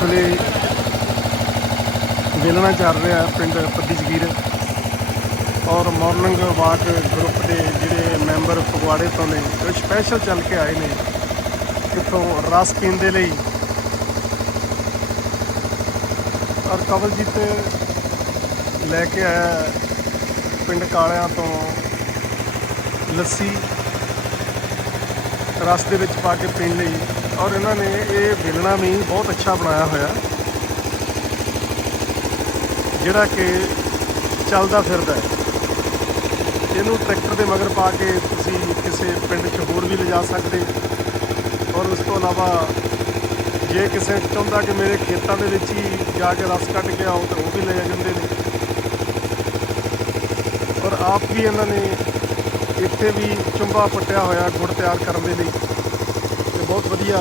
ਇਸ ਵੇਲੇ ਵੇਲਣਾ ਚੱਲ ਰਿਹਾ ਪਿੰਡ ਪੱਦੀ ਜਗੀਰ। ਔਰ ਮਾਰਨਿੰਗ ਵਾਕ ਗਰੁੱਪ ਦੇ ਜਿਹੜੇ ਮੈਂਬਰ ਫਗਵਾੜੇ ਤੋਂ ਨੇ, ਉਹ ਸਪੈਸ਼ਲ ਚੱਲ ਕੇ ਆਏ ਨੇ। ਇੱਥੋਂ ਰਸ ਪੀਣ ਦੇ ਲਈ। ਔਰ ਕਵਲਜੀਤ ਲੈ ਕੇ ਆਇਆ ਪਿੰਡ ਕਾਲਿਆਂ ਤੋਂ ਲੱਸੀ। ਰਸ ਦੇ ਵਿੱਚ ਪਾ ਕੇ ਪੀਣ ਲਈ। ਔਰ ਇਹਨਾਂ ਨੇ ਇਹ ਵੇਲਣਾ ਵੀ ਬਹੁਤ ਅੱਛਾ ਬਣਾਇਆ ਹੋਇਆ। ਜਿਹੜਾ ਕਿ ਚੱਲਦਾ ਫਿਰਦਾ ਹੈ। ਇਹਨੂੰ ਟਰੈਕਟਰ ਦੇ ਮਗਰ ਪਾ ਕੇ ਤੁਸੀਂ ਕਿਸੇ ਪਿੰਡ 'ਚ ਹੋਰ ਵੀ ਲਿਜਾ ਸਕਦੇ। ਔਰ ਉਸ ਤੋਂ ਇਲਾਵਾ ਜੇ ਕਿਸੇ ਚਾਹੁੰਦਾ ਕਿ ਮੇਰੇ ਖੇਤਾਂ ਦੇ ਵਿੱਚ ਹੀ ਜਾ ਕੇ ਰਸ ਕੱਢ ਕੇ ਆਓ ਤਾਂ ਉਹ ਵੀ ਲੈ ਜਾਂਦੇ ਨੇ। ਔਰ ਆਪ ਵੀ ਇਹਨਾਂ ਨੇ ਇੱਥੇ ਵੀ ਚੁੰਬਾ ਪੱਟਿਆ ਹੋਇਆ, ਗੁੜ ਤਿਆਰ ਕਰਨ ਦੇ ਲਈ। ਬਹੁਤ ਵਧੀਆ।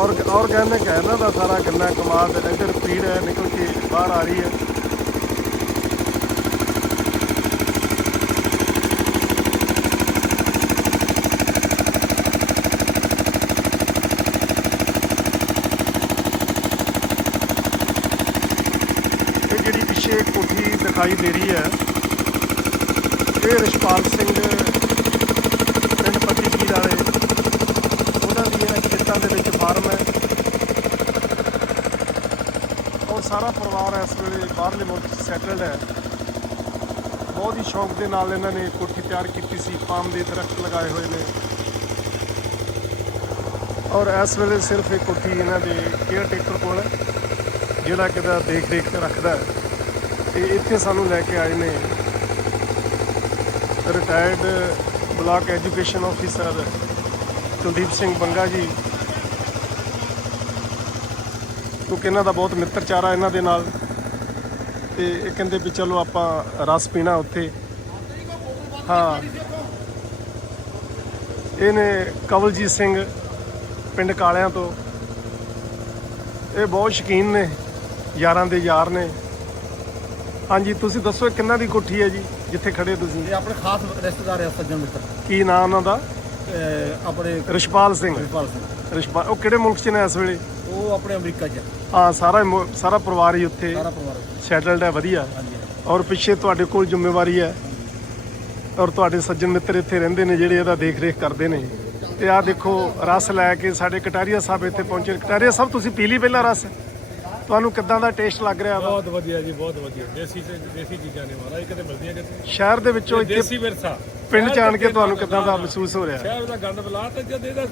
ਔਰ ਆਰਗੈਨਿਕ ਹੈ ਇਹਨਾਂ ਦਾ ਸਾਰਾ ਗੰਨਾ ਕਮਾਲ ਇਧਰ ਪੀੜ ਹੈ, ਨਿਕਲ ਕੇ ਬਾਹਰ ਆ ਰਹੀ ਹੈ। ਇਹ ਜਿਹੜੀ ਪਿੱਛੇ ਕੋਠੀ ਦਿਖਾਈ ਦੇ ਰਹੀ ਹੈ, ਇਹ ਰਿਸ਼ਪਾਲ ਸਿੰਘ ਪਿੰਡ ਪੱਤੀ ਜੀ ਵਾਲੇ ਉਹਨਾਂ ਦੀ ਇਹ ਖੇਤਾਂ ਦੇ ਵਿੱਚ ਫਾਰਮ ਹੈ ਔਰ ਸਾਰਾ ਪਰਿਵਾਰ ਇਸ ਵੇਲੇ ਬਾਹਰਲੇ ਮੁਲਕ 'ਚ ਸੈਟਲਡ ਹੈ। ਬਹੁਤ ਹੀ ਸ਼ੌਂਕ ਦੇ ਨਾਲ ਇਹਨਾਂ ਨੇ ਕੋਠੀ ਤਿਆਰ ਕੀਤੀ ਸੀ ਪਾਮ ਦੇ ਦਰਖਤ ਲਗਾਏ ਹੋਏ ਨੇ। ਔਰ ਇਸ ਵੇਲੇ ਸਿਰਫ ਇਹ ਕੋਠੀ ਇਹਨਾਂ ਦੇ ਕੇਅਰ ਟੇਕਰ ਕੋਲ ਹੈ, ਜਿਹੜਾ ਕਿਦਾ ਦੇਖ ਰੇਖ ਤੇ ਰੱਖਦਾ ਹੈ। ਤੇ ਇੱਥੇ ਸਾਨੂੰ ਲੈ ਕੇ ਆਏ ਨੇ retired block education officer Kuldeep Singh Banga ji. ਕਿਉਂਕਿ ਇਹਨਾਂ ਦਾ ਬਹੁਤ ਮਿੱਤਰਚਾਰਾ ਇਹਨਾਂ ਦੇ ਨਾਲ। ਤੇ ਇਹ ਕਹਿੰਦੇ ਵੀ ਚਲੋ ਆਪਾਂ ਰਸ ਪੀਣਾ ਉੱਥੇ। ਹਾਂ। ਇਹ ਨੇ ਕਵਲਜੀਤ ਸਿੰਘ ਪਿੰਡ ਕਾਲਿਆਂ ਤੋਂ। ਇਹ ਬਹੁਤ ਸ਼ੌਕੀਨ ਨੇ ਯਾਰਾਂ ਦੇ ਯਾਰ ਨੇ। ਹਾਂਜੀ ਤੁਸੀਂ ਦੱਸੋ ਕਿੰਨਾ ਦੀ ਕੋਠੀ ਹੈ ਜੀ ਜਿੱਥੇ ਖੜੇ ਤੁਸੀਂ? ਇਹ ਆਪਣੇ ਖਾਸ ਰਿਸ਼ਤੇਦਾਰ ਆ ਸੱਜਣ ਮਿੱਤਰ। ਕੀ ਨਾਮ ਉਹਨਾਂ ਦਾ ਆਪਣੇ ਰਿਸ਼ਪਾਲ ਸਿੰਘ। ਰਿਸ਼ਪਾਲ ਸਿੰਘ। ਰਿਸ਼ਪਾਲ ਉਹ ਕਿਹੜੇ ਮੁਲਕ 'ਚ ਨੇ ਇਸ ਵੇਲੇ? ਉਹ ਆਪਣੇ ਅਮਰੀਕਾ 'ਚ ਆ, ਹਾਂ ਸਾਰਾ ਮੁ- ਸਾਰਾ ਪਰਿਵਾਰ ਹੀ ਉੱਥੇ ਸਾਰਾ ਪਰਿਵਾਰ ਸੈਟਲਡ ਹੈ ਵਧੀਆ। ਹਾਂਜੀ ਔਰ ਪਿੱਛੇ ਤੁਹਾਡੇ ਕੋਲ ਜ਼ਿੰਮੇਵਾਰੀ ਹੈ। ਔਰ ਤੁਹਾਡੇ ਸੱਜਣ ਮਿੱਤਰ ਇੱਥੇ ਰਹਿੰਦੇ ਨੇ ਜਿਹੜੇ ਇਹਦਾ ਦੇਖ ਰੇਖ ਕਰਦੇ ਨੇ। ਤੇ ਆਹ ਦੇਖੋ ਰਸ ਲੈ ਕੇ ਸਾਡੇ ਕਟਾਰੀਆ ਸਾਹਿਬ ਇੱਥੇ ਪਹੁੰਚੇ ਕਟਾਰੀਆ ਸਾਹਿਬ ਤੁਸੀਂ ਪੀ ਲਈ ਪਹਿਲਾਂ ਰਸ? ਤੁਹਾਨੂੰ ਕਿੱਦਾਂ ਦਾ ਟੇਸਟ ਲੱਗ ਰਿਹਾ ਵਾ ਬਹੁਤ ਵਧੀਆ ਜੀ ਬਹੁਤ ਵਧੀਆ। ਦੇਸੀ ਤੇ ਦੇਸੀ ਚੀਜ਼ਾਂ ਨੇ ਮਹਾਰਾਜ ਕਿਤੇ ਮਿਲਦੀਆਂ ਕਿਤੇ ਸ਼ਹਿਰ ਦੇ ਵਿੱਚੋਂ ਇੱਥੇ ਦੇਸੀ ਵਿਰਸਾ। ਪਿੰਡ ਚ ਆਣ ਕੇ ਤੁਹਾਨੂੰ ਕਿੱਦਾਂ ਦਾ ਮਹਿਸੂਸ ਹੋ ਰਿਹਾ? ਸ਼ਹਿਰ ਦਾ ਗੰਦ ਬਲਾ ਤੇ ਜਦ ਇਹਦਾ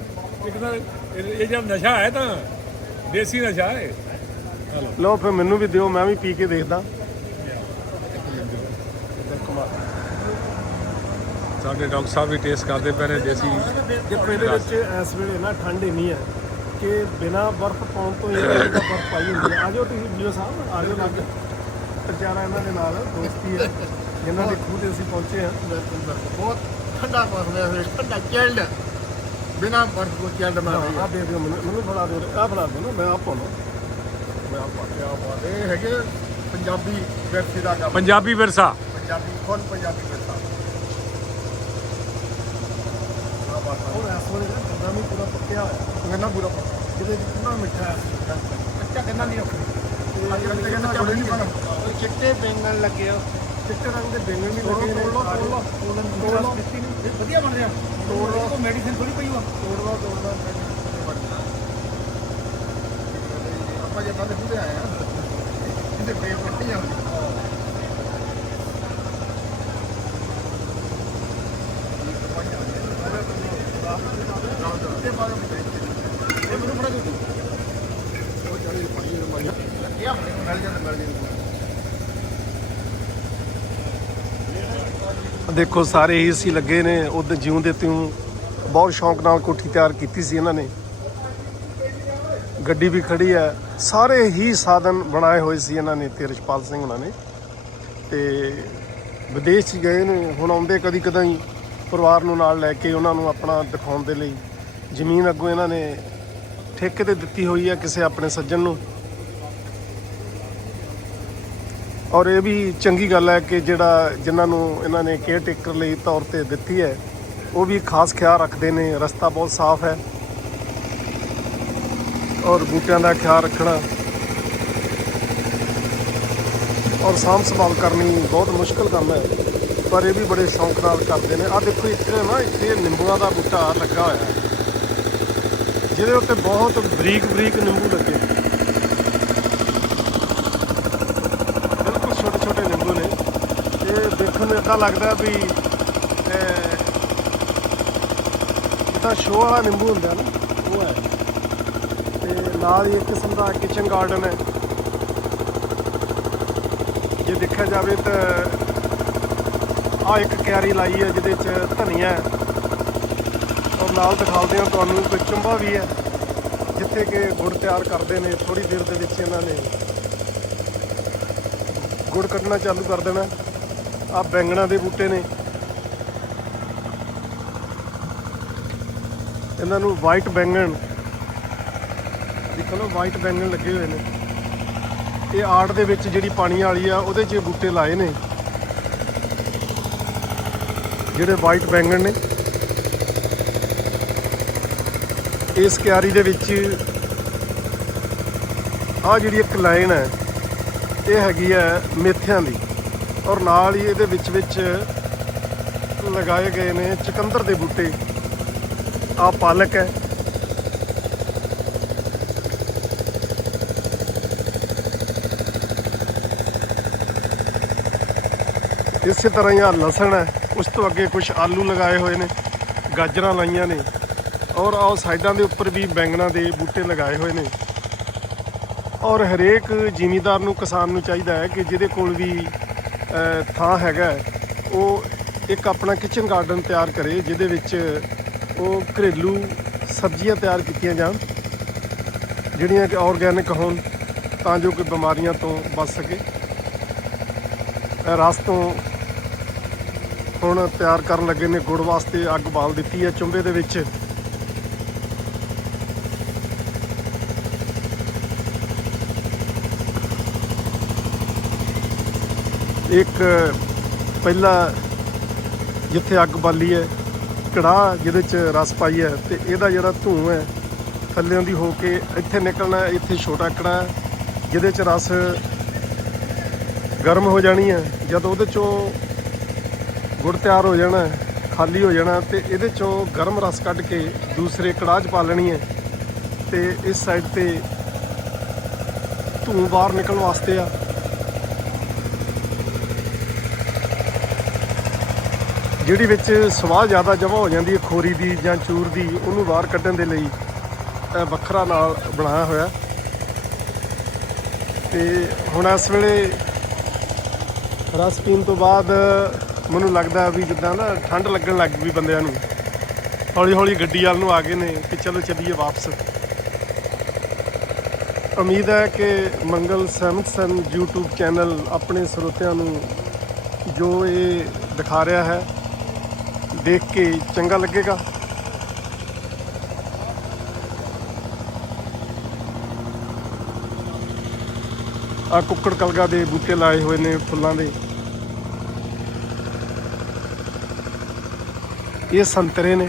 ਇੱਕ ਤਾਂ ਇਹ ਇਹ ਜਦ ਨਸ਼ਾ ਹੈ ਤਾਂ ਦੇਸੀ ਨਸ਼ਾ ਹੈ ਲਓ ਫਿਰ ਮੈਨੂੰ ਵੀ ਦਿਓ ਮੈਂ ਵੀ ਪੀ ਕੇ ਦੇਖਦਾ। ਸਾਡੇ ਡਾਕਟਰ ਸਾਹਿਬ ਵੀ ਟੇਸਟ ਕਰਦੇ ਪਏ ਨੇ ਦੇਸੀ ਦੇਖੋ ਇਹਦੇ ਵਿੱਚ ਇਸ ਵੇਲੇ ਨਾ ਠੰਡ ਇੰਨੀ ਹੈ ਕਿ ਬਿਨਾ ਬਰਫ਼ ਪਾਉਣ ਤੋਂ ਹੀ ਇਹਦੇ ਵਿੱਚ ਬਰਫ਼ ਪਾਈ ਹੁੰਦੀ ਹੈ। ਆਜੋ ਤੁਸੀਂ ਵੀਓ ਸਾਹਿਬ ਆਜੋ ਲੱਗ ਵਿਚਾਰਾ ਇਹਨਾਂ ਦੇ ਨਾਲ ਦੋਸਤੀ ਹੈ। ਜਿਨ੍ਹਾਂ ਦੇ ਖੂਹ ਤੇ ਅਸੀਂ ਪਹੁੰਚੇ ਹਾਂ। ਬਹੁਤ ਠੰਡਾ ਪਾਸਦਾ ਹੈ ਠੰਡਾ ਚਿਲਡ ਬਿਨਾ ਬਰਫ ਕੋ ਚਿਲਡ ਮੈਂ ਆ। ਦੇ ਦਿਓ ਮੈਨੂੰ ਮੈਨੂੰ ਫੜਾ ਦਿਓ ਆ ਫੜਾ ਦਿਓ ਨਾ ਮੈਂ ਆਪ ਪਾਉਣਾ। ਮੈਂ ਆਪਾਂ ਕਿਆ ਬਾਤ ਇਹ ਹੈਗੇ ਪੰਜਾਬੀ ਵਿਅਕਤੀ ਦਾ ਕੰਮ। ਪੰਜਾਬੀ ਵਿਰਸਾ। ਪੰਜਾਬੀ ਫੁੱਲ ਪੰਜਾਬੀ ਵਿਰਸਾ। ਔਰ ਇਸ ਵੇਲੇ ਨਾ ਵੀ ਪੂਰਾ ਪੱਕਿਆ ਹੋਇਆ। ਗੰਨਾ ਪੂਰਾ ਜਿਹਦੇ ਵਿੱਚ ਪੂਰਾ ਮਿੱਠਾ ਹੈ। ਕੱਚਾ ਗੰਨਾ ਨਹੀਂ ਰੱਖਦੇ ਅੱਜ ਕੱਲ੍ਹ ਤੇ ਗੰਨਾ ਚੋੜੇ ਨਹੀਂ ਪਾਣਾ ਚਿੱਟੇ ਬੈਂਗਣ ਲੱਗੇ ਚਿੱਟੇ ਰੰਗ ਦੇ ਬੈਂਗਣ ਵੀ ਲੱਗੇ ਨੇ। ਤੋੜ ਤੋੜ ਲਓ ਇਹ ਵਧੀਆ ਬਣ ਰਿਹਾ ਤੋੜ ਲਓ ਕੋਈ ਮੈਡੀਸਿਨ ਥੋੜੀ ਪਈ ਵਾ? ਤੋੜ ਲਓ ਤੋੜ ਲਓ ਆਪਾਂ ਜੇ ਬੰਦੇ ਪੂਰੇ ਆਏ ਆ ਇਹਦੇ ਪੇਟ ਪੱਟੀ ਜਾਂਦੀ। ਉਹ ਮਿਲ ਮਿਲ ਦੇਖੋ ਸਾਰੇ ਹੀ ਸੀ ਲੱਗੇ ਨੇ ਉਦੋਂ ਜਿਉਂਦੇ ਤਿਉਂ ਬਹੁਤ ਸ਼ੌਂਕ ਨਾਲ ਕੋਠੀ ਤਿਆਰ ਕੀਤੀ ਸੀ ਇਹਨਾਂ ਨੇ। ਗੱਡੀ ਵੀ ਖੜੀ ਹੈ। ਸਾਰੇ ਹੀ ਸਾਧਨ ਬਣਾਏ ਹੋਏ ਸੀ ਇਹਨਾਂ ਨੇ ਤੇ ਰਜਪਾਲ ਸਿੰਘ ਉਹਨਾਂ ਨੇ। ਤੇ ਵਿਦੇਸ਼ 'ਚ ਗਏ ਨੇ, ਹੁਣ ਆਉਂਦੇ ਕਦੀ ਕਦਾਈ ਪਰਿਵਾਰ ਨੂੰ ਨਾਲ ਲੈ ਕੇ ਉਹਨਾਂ ਨੂੰ ਆਪਣਾ ਦਿਖਾਉਣ ਦੇ ਲਈ ਜ਼ਮੀਨ ਅੱਗੋਂ ਇਹਨਾਂ ਨੇ ਠੇਕੇ ਤੇ ਦਿੱਤੀ ਹੋਈ ਹੈ ਕਿਸੇ ਆਪਣੇ ਸੱਜਣ ਨੂੰ। ਔਰ ਇਹ ਵੀ ਚੰਗੀ ਗੱਲ ਹੈ ਕਿ ਜਿਹੜਾ ਜਿਨ੍ਹਾਂ ਨੂੰ ਇਹਨਾਂ ਨੇ ਕੇਅਰ ਟੇਕਰ ਲਈ ਤੌਰ ਤੇ ਦਿੱਤੀ ਹੈ ਉਹ ਵੀ ਖਾਸ ਖਿਆਲ ਰੱਖਦੇ ਨੇ, ਰਸਤਾ ਬਹੁਤ ਸਾਫ਼ ਹੈ। ਔਰ ਬੂਟਿਆਂ ਦਾ ਖਿਆਲ ਰੱਖਣਾ ਔਰ ਸਾਂਭ ਸੰਭਾਲ ਕਰਨੀ ਬਹੁਤ ਮੁਸ਼ਕਲ ਕੰਮ ਹੈ। ਪਰ ਇਹ ਵੀ ਬੜੇ ਸ਼ੌਂਕ ਨਾਲ ਕਰਦੇ ਨੇ। ਆ ਦੇਖੋ ਇੱਥੇ ਨਾ ਇੱਥੇ ਨਿੰਬੂਆਂ ਦਾ ਬੂਟਾ ਲੱਗਾ ਹੋਇਆ ਹੈ। ਜਿਹਦੇ ਉੱਤੇ ਬਹੁਤ ਬਰੀਕ ਬਰੀਕ ਨਿੰਬੂ ਲੱਗੇ। ਬਿਲਕੁਲ ਛੋਟੇ ਛੋਟੇ ਨਿੰਬੂ ਨੇ। ਇਹ ਦੇਖਣ ਨੂੰ ਇਦਾਂ ਲੱਗਦਾ ਵੀ ਇਹ ਜਿੱਦਾਂ ਸ਼ੋਅ ਵਾਲਾ ਨਿੰਬੂ ਹੁੰਦਾ ਨਾ, ਉਹ ਹੈ। ਤੇ ਨਾਲ ਹੀ ਇੱਕ ਕਿਸਮ ਦਾ ਕਿਚਨ ਗਾਰਡਨ ਹੈ। ਜੇ ਦੇਖਿਆ ਜਾਵੇ ਤਾਂ ਆ ਇੱਕ ਕਿਆਰੀ ਲਾਈ ਹੈ, ਜਿਹਦੇ ਚ ਧਨੀਆ ਹੈ। ਔਰ ਨਾਲ ਦਿਖਾਉਂਦੇ ਹਾਂ ਤੁਹਾਨੂੰ ਕੋਈ ਚੁੰਬਾ ਵੀ ਹੈ, ਜਿੱਥੇ ਕਿ ਗੁੜ ਤਿਆਰ ਕਰਦੇ ਨੇ ਥੋੜੀ ਦੇਰ ਦੇ ਵਿੱਚ ਇਹਨਾਂ ਨੇ ਗੁੜ ਕੱਢਣਾ ਚਾਲੂ ਕਰ ਦੇਣਾ। ਆ ਬੈਂਗਣਾ ਦੇ ਬੂਟੇ ਨੇ। ਇਹਨਾਂ ਨੂੰ ਵਾਈਟ ਬੈਂਗਣ ਦੇਖੋ ਨਾ ਵਾਈਟ ਬੈਂਗਣ ਲੱਗੇ ਹੋਏ ਨੇ। ਇਹ ਆੜ ਦੇ ਵਿੱਚ ਜਿਹੜੀ ਪਾਣੀ ਵਾਲੀ ਆ, ਉਹਦੇ 'ਚ ਬੂਟੇ ਲਾਏ ਨੇ। ਜਿਹੜੇ ਵਾਈਟ ਬੈਂਗਣ ਨੇ। ਇਸ ਕਿਆਰੀ ਦੇ ਵਿੱਚ ਆ ਜਿਹੜੀ ਇੱਕ ਲਾਈਨ ਹੈ, ਇਹ ਹੈਗੀ ਹੈ ਮੇਥਿਆਂ ਦੀ। ਔਰ ਨਾਲ ਹੀ ਇਹਦੇ ਵਿੱਚ ਵਿੱਚ ਲਗਾਏ ਗਏ ਨੇ ਚਕੰਦਰ ਦੇ ਬੂਟੇ। ਆ ਪਾਲਕ ਹੈ। ਇਸੇ ਤਰ੍ਹਾਂ ਹੀ ਆ ਲਸਣ ਹੈ। ਉਸ ਤੋਂ ਅੱਗੇ ਕੁਝ ਆਲੂ ਲਗਾਏ ਹੋਏ ਨੇ, ਗਾਜਰਾਂ ਲਾਈਆਂ ਨੇ ਔਰ ਆਹ ਸਾਈਡਾਂ ਦੇ ਉੱਪਰ ਵੀ ਬੈਂਗਣਾ ਦੇ ਬੂਟੇ ਲਗਾਏ ਹੋਏ ਨੇ। ਔਰ ਹਰੇਕ ਜ਼ਿਮੀਦਾਰ ਨੂੰ, ਕਿਸਾਨ ਨੂੰ ਚਾਹੀਦਾ ਹੈ ਕਿ ਜਿਹਦੇ ਕੋਲ ਵੀ ਥਾਂ ਹੈਗਾ ਉਹ ਇੱਕ ਆਪਣਾ ਕਿਚਨ ਗਾਰਡਨ ਤਿਆਰ ਕਰੇ, ਜਿਹਦੇ ਵਿੱਚ ਉਹ ਘਰੇਲੂ ਸਬਜ਼ੀਆਂ ਤਿਆਰ ਕੀਤੀਆਂ ਜਾਣ, ਜਿਹੜੀਆਂ ਕਿ ਆਰਗੈਨਿਕ ਹੋਣ ਤਾਂ ਜੋ ਕਿ ਬਿਮਾਰੀਆਂ ਤੋਂ ਬਚ ਸਕੇ। ਰਸ ਤੋਂ ਹੁਣ ਤਿਆਰ ਕਰਨ ਲੱਗੇ ਨੇ, ਗੁੜ ਵਾਸਤੇ ਅੱਗ ਬਾਲ ਦਿੱਤੀ ਹੈ, ਚੁੰਬੇ ਦੇ ਵਿੱਚ। ਇੱਕ ਪਹਿਲਾ ਜਿੱਥੇ ਅੱਗ ਬਾਲੀ ਹੈ ਕੜਾਹ ਜਿਹਦੇ ਚ ਰਸ ਪਾਈ ਹੈ ਤੇ ਇਹਦਾ ਜਿਹੜਾ ਧੂੰ ਹੈ ਥੱਲਿਆਂ ਦੀ ਹੋ ਕੇ ਇੱਥੇ ਨਿਕਲਣਾ ਇੱਥੇ ਛੋਟਾ ਕੜਾਹ ਜਿਹਦੇ ਚ ਰਸ ਗਰਮ ਹੋ ਜਾਣੀ ਹੈ। ਜਦ ਉਹਦੇ ਚੋਂ ਗੁੜ ਤਿਆਰ ਹੋ ਜਾਣਾ ਖਾਲੀ ਹੋ ਜਾਣਾ ਤੇ ਇਹਦੇ ਚੋਂ ਗਰਮ ਰਸ ਕੱਢ ਕੇ ਦੂਸਰੇ ਕੜਾਹ 'ਚ ਪਾ ਲੈਣੀ ਹੈ ਤੇ ਇਸ ਸਾਈਡ ਤੇ ਧੂੰ ਬਾਹਰ ਨਿਕਲਣ ਵਾਸਤੇ ਆ। ਜਿਹੜੀ ਵਿੱਚ ਸਵਾਹ ਜ਼ਿਆਦਾ ਜਮ੍ਹਾਂ ਹੋ ਜਾਂਦੀ ਹੈ, ਖੋਰੀ ਦੀ ਜਾਂ ਚੂਰ ਦੀ, ਉਹਨੂੰ ਬਾਹਰ ਕੱਢਣ ਦੇ ਲਈ ਇਹ ਵੱਖਰਾ ਨਾਲ ਬਣਾਇਆ ਹੋਇਆ। ਤੇ ਹੁਣ ਇਸ ਵੇਲੇ ਰਸ ਪੀਣ ਤੋਂ ਬਾਅਦ ਮੈਨੂੰ ਲੱਗਦਾ ਵੀ ਜਿੱਦਾਂ ਨਾ ਠੰਡ ਲੱਗਣ ਲੱਗ ਗਈ ਬੰਦਿਆਂ ਨੂੰ। ਹੌਲੀ ਹੌਲੀ ਗੱਡੀ ਵਾਲ ਨੂੰ ਆ ਗਏ ਨੇ ਕਿ ਚਲੋ ਚੱਲੀਏ ਵਾਪਸ। ਉਮੀਦ ਹੈ ਕਿ ਮੰਗਲ ਸੈਮਸਨ YouTube ਚੈਨਲ ਆਪਣੇ ਸਰੋਤਿਆਂ ਨੂੰ ਜੋ ਇਹ ਦਿਖਾ ਰਿਹਾ ਹੈ ਦੇਖ ਕੇ ਚੰਗਾ ਲੱਗੇਗਾ। ਆ ਕੁੱਕੜ ਕਲਗਾ ਦੇ ਬੂਟੇ ਲਾਏ ਹੋਏ ਨੇ ਫੁੱਲਾਂ ਦੇ। ਇਹ ਸੰਤਰੇ ਨੇ।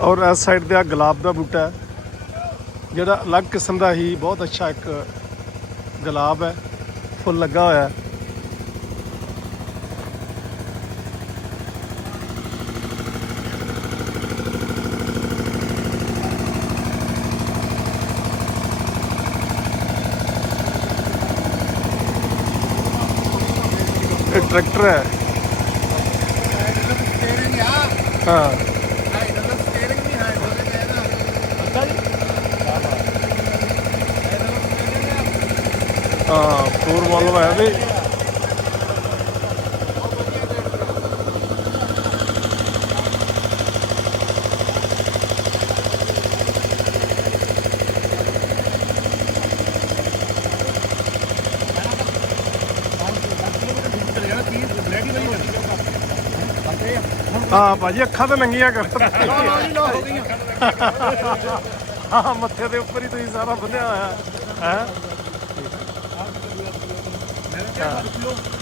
ਔਰ ਇਸ ਸਾਈਡ ਤੇ ਆ ਗੁਲਾਬ ਦਾ ਬੂਟਾ ਹੈ। ਜਿਹੜਾ ਅਲੱਗ ਕਿਸਮ ਦਾ ਹੀ ਬਹੁਤ ਅੱਛਾ ਇੱਕ ਗੁਲਾਬ ਹੈ। ਫੁੱਲ ਲੱਗਾ ਹੋਇਆ। ਇਹ ਟਰੈਕਟਰ ਹੈ। ਹਾਂ ਹਾਈਡਰ ਦਾ ਸਟੀਅਰਿੰਗ ਨਹੀਂ ਹਾਈਡਰ ਦਾ ਕਹਿੰਦਾ ਅੱਛਾ ਜੀ ਹਾਂ ਫੋਰ ਵਾਲਵ ਹੈ ਵੀ ਹਾਂ ਭਾਜੀ, ਅੱਖਾਂ ਤਾਂ ਨੰਗੀਆਂ ਕਰ। ਹਾਂ, ਮੱਥੇ ਦੇ ਉੱਪਰ ਹੀ ਤੁਸੀਂ ਸਾਰਾ ਬੰਨਿਆ ਹੋਇਆ। ਹੈ? пока.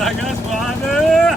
Danke, das war alles.